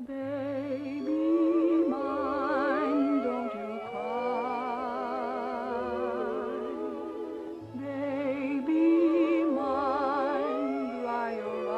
Baby mine, don't you cry. Baby mine, dry your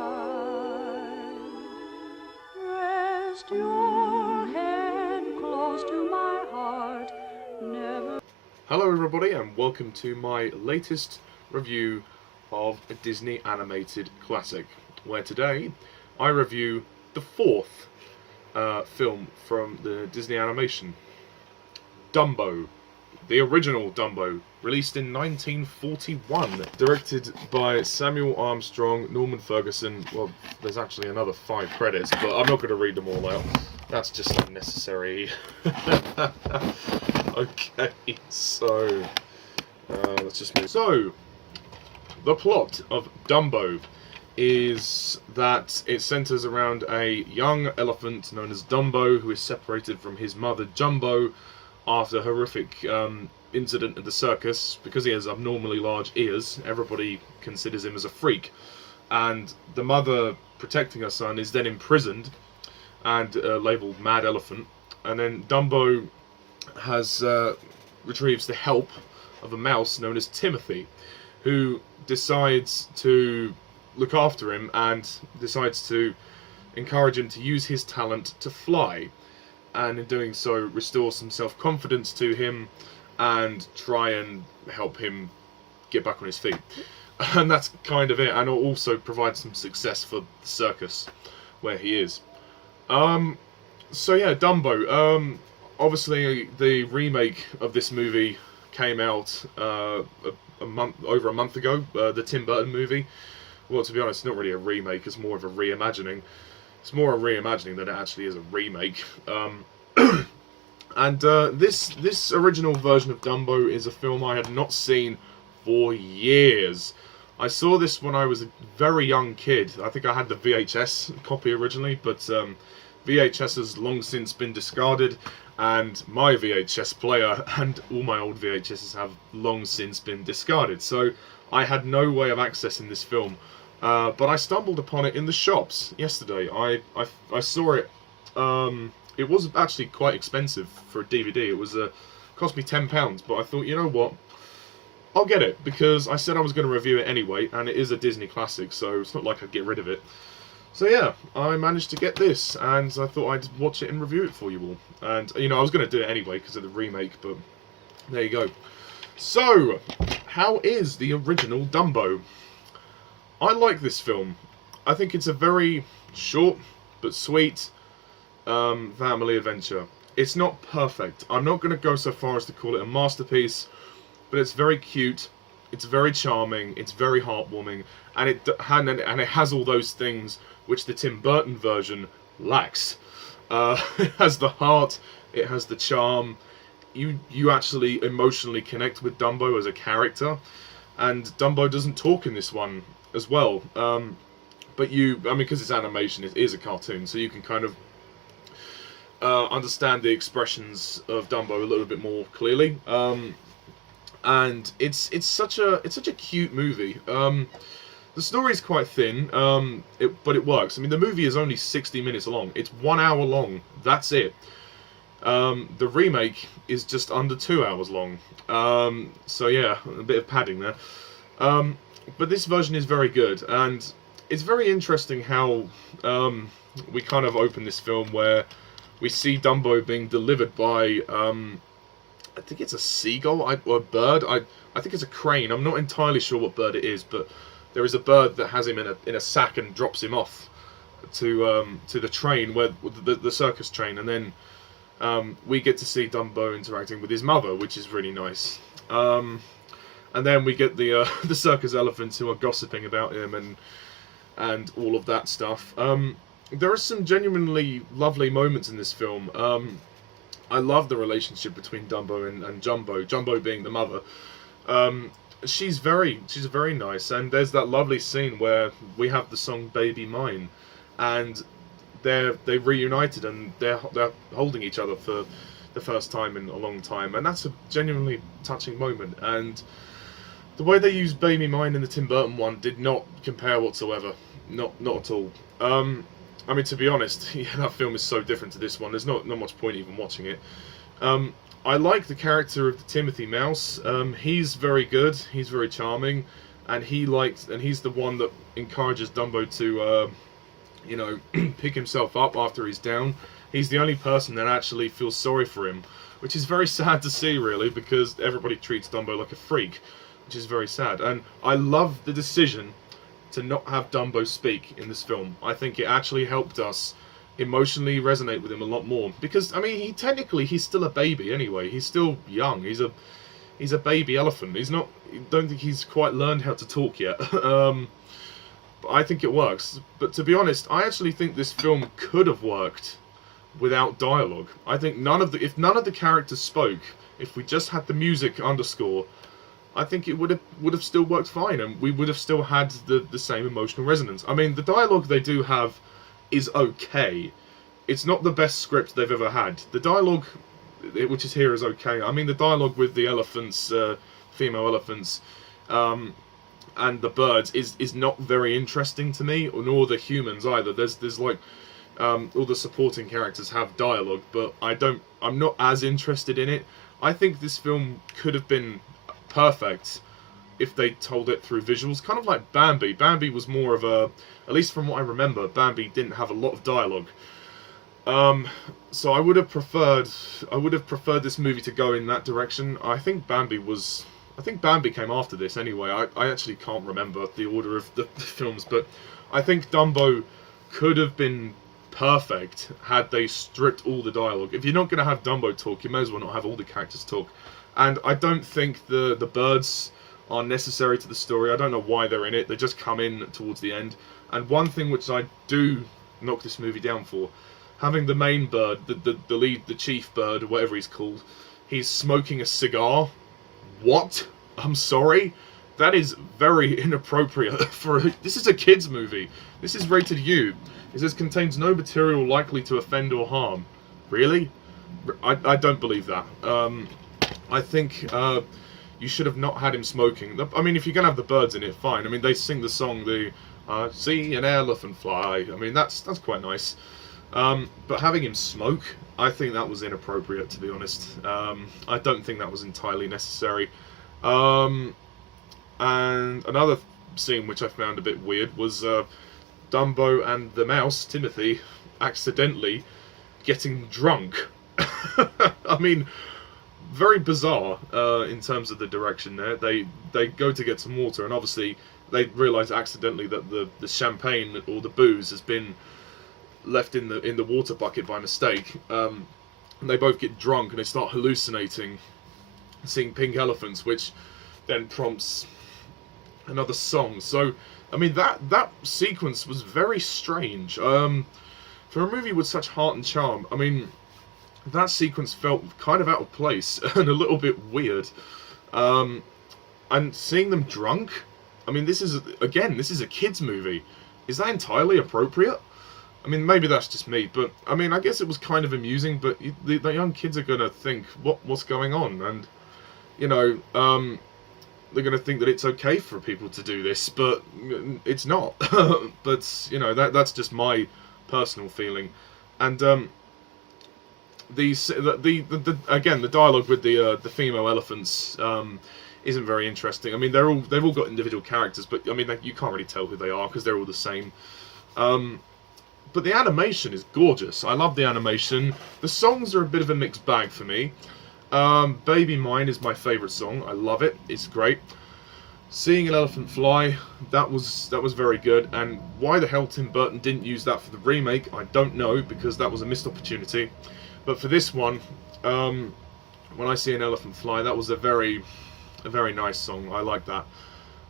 eyes. Rest your head close to my heart, never. Hello everybody and welcome to my latest review of a Disney animated classic, where today I review the fourth film from the Disney animation, Dumbo, the original Dumbo, released in 1941, directed by Samuel Armstrong, Norman Ferguson. Well, there's actually another 5 credits, but I'm not going to read them all out. That's just unnecessary. Okay, so let's just move. So, the plot of Dumbo is that it centres around a young elephant known as Dumbo, who is separated from his mother Jumbo after a horrific incident at the circus. Because he has abnormally large ears, everybody considers him as a freak, and the mother, protecting her son, is then imprisoned and labelled Mad Elephant. And then Dumbo has retrieves the help of a mouse known as Timothy, who decides to look after him and decides to encourage him to use his talent to fly, and in doing so restore some self-confidence to him and try and help him get back on his feet. And that's kind of it, and also provide some success for the circus where he is. So yeah, Dumbo. Obviously, the remake of this movie came out over a month ago. The Tim Burton movie. Well, to be honest, it's not really a remake. It's more of a reimagining. It's more a reimagining than it actually is a remake. And this original version of Dumbo is a film I had not seen for years. I saw this when I was a very young kid. I think I had the VHS copy originally, but VHS has long since been discarded, and my VHS player and all my old VHSs have long since been discarded. So I had no way of accessing this film, but I stumbled upon it in the shops yesterday. I saw it. It was actually quite expensive for a DVD. It was cost me £10, but I thought, you know what, I'll get it, because I said I was going to review it anyway, and it is a Disney classic, so it's not like I'd get rid of it. So yeah, I managed to get this, and I thought I'd watch it and review it for you all. And, you know, I was going to do it anyway because of the remake, but there you go. So, how is the original Dumbo? I like this film. I think it's a very short but sweet family adventure. It's not perfect. I'm not going to go so far as to call it a masterpiece, but it's very cute, it's very charming, it's very heartwarming, and it has all those things which the Tim Burton version lacks. It has the heart, it has the charm. You actually emotionally connect with Dumbo as a character, and Dumbo doesn't talk in this one as well. But because it's animation, it is a cartoon, so you can kind of understand the expressions of Dumbo a little bit more clearly. And it's such a cute movie. The story's quite thin, but it works. I mean, the movie is only 60 minutes long. It's 1 hour long. That's it. The remake is just under 2 hours long. So yeah, a bit of padding there. But this version is very good, and it's very interesting how we kind of open this film where we see Dumbo being delivered by I think it's a seagull or a bird. I think it's a crane. I'm not entirely sure what bird it is, but there is a bird that has him in a sack and drops him off to the train, where the circus train, and then we get to see Dumbo interacting with his mother, which is really nice. And then we get the circus elephants who are gossiping about him and all of that stuff. There are some genuinely lovely moments in this film. I love the relationship between Dumbo and Jumbo. Jumbo being the mother. She's very nice, and there's that lovely scene where we have the song "Baby Mine," and they've reunited and they're holding each other for the first time in a long time, and that's a genuinely touching moment. And the way they used Baby Mine in the Tim Burton one did not compare whatsoever, not at all. I mean, to be honest, yeah, that film is so different to this one. There's not much point even watching it. I like the character of the Timothy Mouse. He's very good. He's very charming, and he's the one that encourages Dumbo to, you know, pick himself up after he's down. He's the only person that actually feels sorry for him, which is very sad to see, really, because everybody treats Dumbo like a freak, which is very sad. And I love the decision to not have Dumbo speak in this film. I think it actually helped us emotionally resonate with him a lot more, because I mean, he's still a baby anyway. He's still young. He's a baby elephant. Don't think he's quite learned how to talk yet. But I think it works. But to be honest, I actually think this film could have worked without dialogue. I think if none of the characters spoke, if we just had the music underscore, I think it would have still worked fine, and we would have still had the same emotional resonance. I mean, the dialogue they do have is okay. It's not the best script they've ever had. The dialogue, which is here, is okay. I mean, the dialogue with the elephants, female elephants, and the birds is not very interesting to me, nor the humans either. There's like all the supporting characters have dialogue, but I'm not as interested in it. I think this film could have been perfect if they told it through visuals, kind of like Bambi. Bambi was more of a, at least from what I remember, Bambi didn't have a lot of dialogue. So I would have preferred this movie to go in that direction. I think Bambi came after this anyway. I actually can't remember the order of the films, but I think Dumbo could have been perfect had they stripped all the dialogue. If you're not going to have Dumbo talk, you may as well not have all the characters talk. And I don't think the birds are necessary to the story. I don't know why they're in it. They just come in towards the end. And one thing which I do knock this movie down for, having the main bird, the lead, the chief bird, or whatever he's called, he's smoking a cigar. What? I'm sorry? That is very inappropriate this is a kids movie. This is rated U. It says contains no material likely to offend or harm. Really? I don't believe that. I think you should have not had him smoking. I mean, if you're going to have the birds in it, fine. I mean, they sing the song, see an elephant fly. I mean, that's quite nice. But having him smoke, I think that was inappropriate, to be honest. I don't think that was entirely necessary. And another scene which I found a bit weird was Dumbo and the mouse, Timothy, accidentally getting drunk. I mean, very bizarre in terms of the direction there. They go to get some water, and obviously they realise accidentally that the champagne or the booze has been left in the water bucket by mistake. And they both get drunk and they start hallucinating, seeing pink elephants, which then prompts another song. So I mean, that sequence was very strange. For a movie with such heart and charm, I mean, that sequence felt kind of out of place and a little bit weird. And seeing them drunk, I mean, this is a kids movie. Is that entirely appropriate? I mean, maybe that's just me, but I mean, I guess it was kind of amusing. But the young kids are gonna think, what's going on, and you know, they're gonna think that it's okay for people to do this, but it's not. But you know, that's just my personal feeling, and again, the dialogue with the female elephants isn't very interesting. I mean, they've all got individual characters, but I mean, you can't really tell who they are because they're all the same. But the animation is gorgeous. I love the animation. The songs are a bit of a mixed bag for me. Baby Mine is my favourite song. I love it. It's great. Seeing an Elephant Fly, that was very good. And why the hell Tim Burton didn't use that for the remake, I don't know, because that was a missed opportunity. But for this one, when I See an Elephant Fly, that was a very nice song. I like that.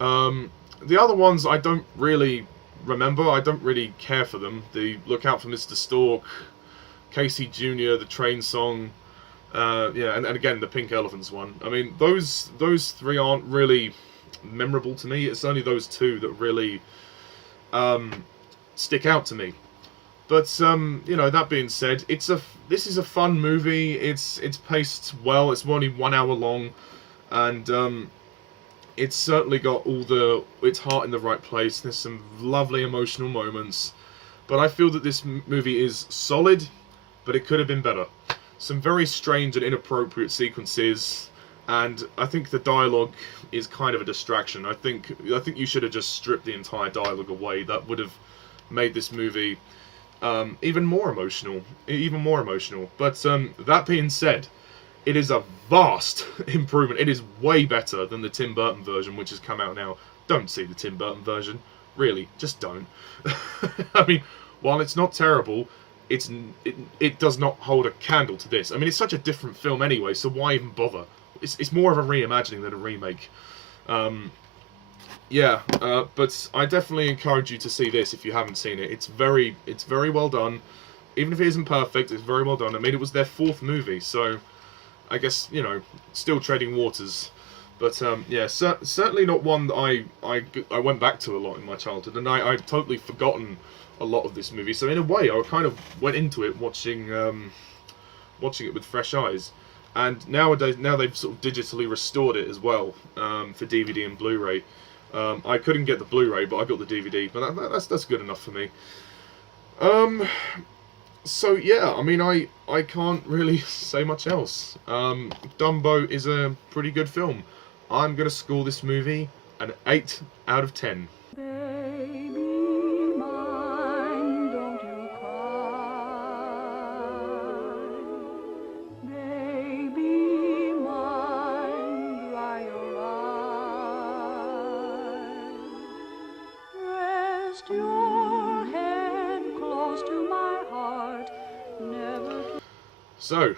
The other ones I don't really remember. I don't really care for them. The Look Out for Mr. Stork, Casey Jr., the train song, yeah, and again the Pink Elephants one. I mean, those three aren't really memorable to me. It's only those two that really stick out to me. But you know, that being said, this is a fun movie. It's paced well. It's only 1 hour long, and it's certainly got its heart in the right place. There's some lovely emotional moments. But I feel that this movie is solid, but it could have been better. Some very strange and inappropriate sequences, and I think the dialogue is kind of a distraction. I think you should have just stripped the entire dialogue away. That would have made this movie even more emotional. But that being said, it is a vast improvement. It is way better than the Tim Burton version, which has come out now. Don't see the Tim Burton version. Really, just don't. I mean, while it's not terrible, it does not hold a candle to this. I mean, it's such a different film anyway, so why even bother? It's more of a reimagining than a remake. But I definitely encourage you to see this if you haven't seen it. It's very well done. Even if it isn't perfect, it's very well done. I mean, it was their 4th movie, so I guess, you know, still treading waters. But certainly not one that I went back to a lot in my childhood, and I'd totally forgotten a lot of this movie. So in a way, I kind of went into it watching it with fresh eyes. And now they've sort of digitally restored it as well for DVD and Blu-ray. I couldn't get the Blu-ray, but I got the DVD. But that's good enough for me. So yeah, I mean, I can't really say much else. Dumbo is a pretty good film. I'm gonna score this movie an 8 out of 10. Baby mine, don't you cry. Baby mine, dry your eyes. Rest your head close to my heart, never to... So,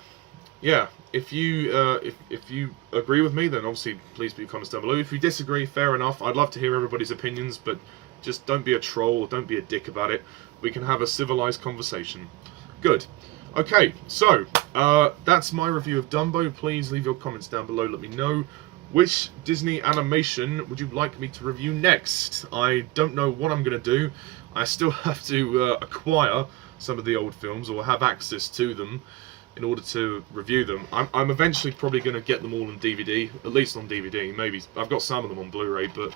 yeah, if you agree with me, then obviously please put your comments down below. If you disagree, fair enough. I'd love to hear everybody's opinions, but just don't be a troll, don't be a dick about it. We can have a civilized conversation. Good. Okay, so that's my review of Dumbo. Please leave your comments down below. Let me know which Disney animation would you like me to review next. I don't know what I'm going to do. I still have to acquire some of the old films or have access to them in order to review them. I'm eventually probably going to get them all on DVD, at least on DVD. Maybe I've got some of them on Blu-ray, but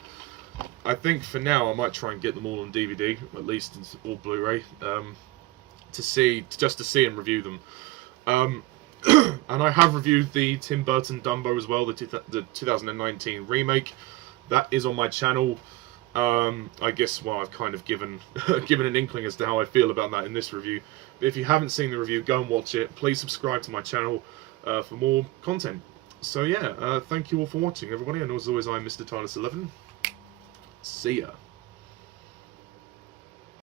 I think for now I might try and get them all on DVD, at least all Blu-ray, just to see and review them. And I have reviewed the Tim Burton Dumbo as well, the 2019 remake. That is on my channel. I guess, well, I've kind of given an inkling as to how I feel about that in this review. But if you haven't seen the review, go and watch it. Please subscribe to my channel for more content. So yeah, thank you all for watching, everybody. And as always, I'm Mr. Titus11. See ya.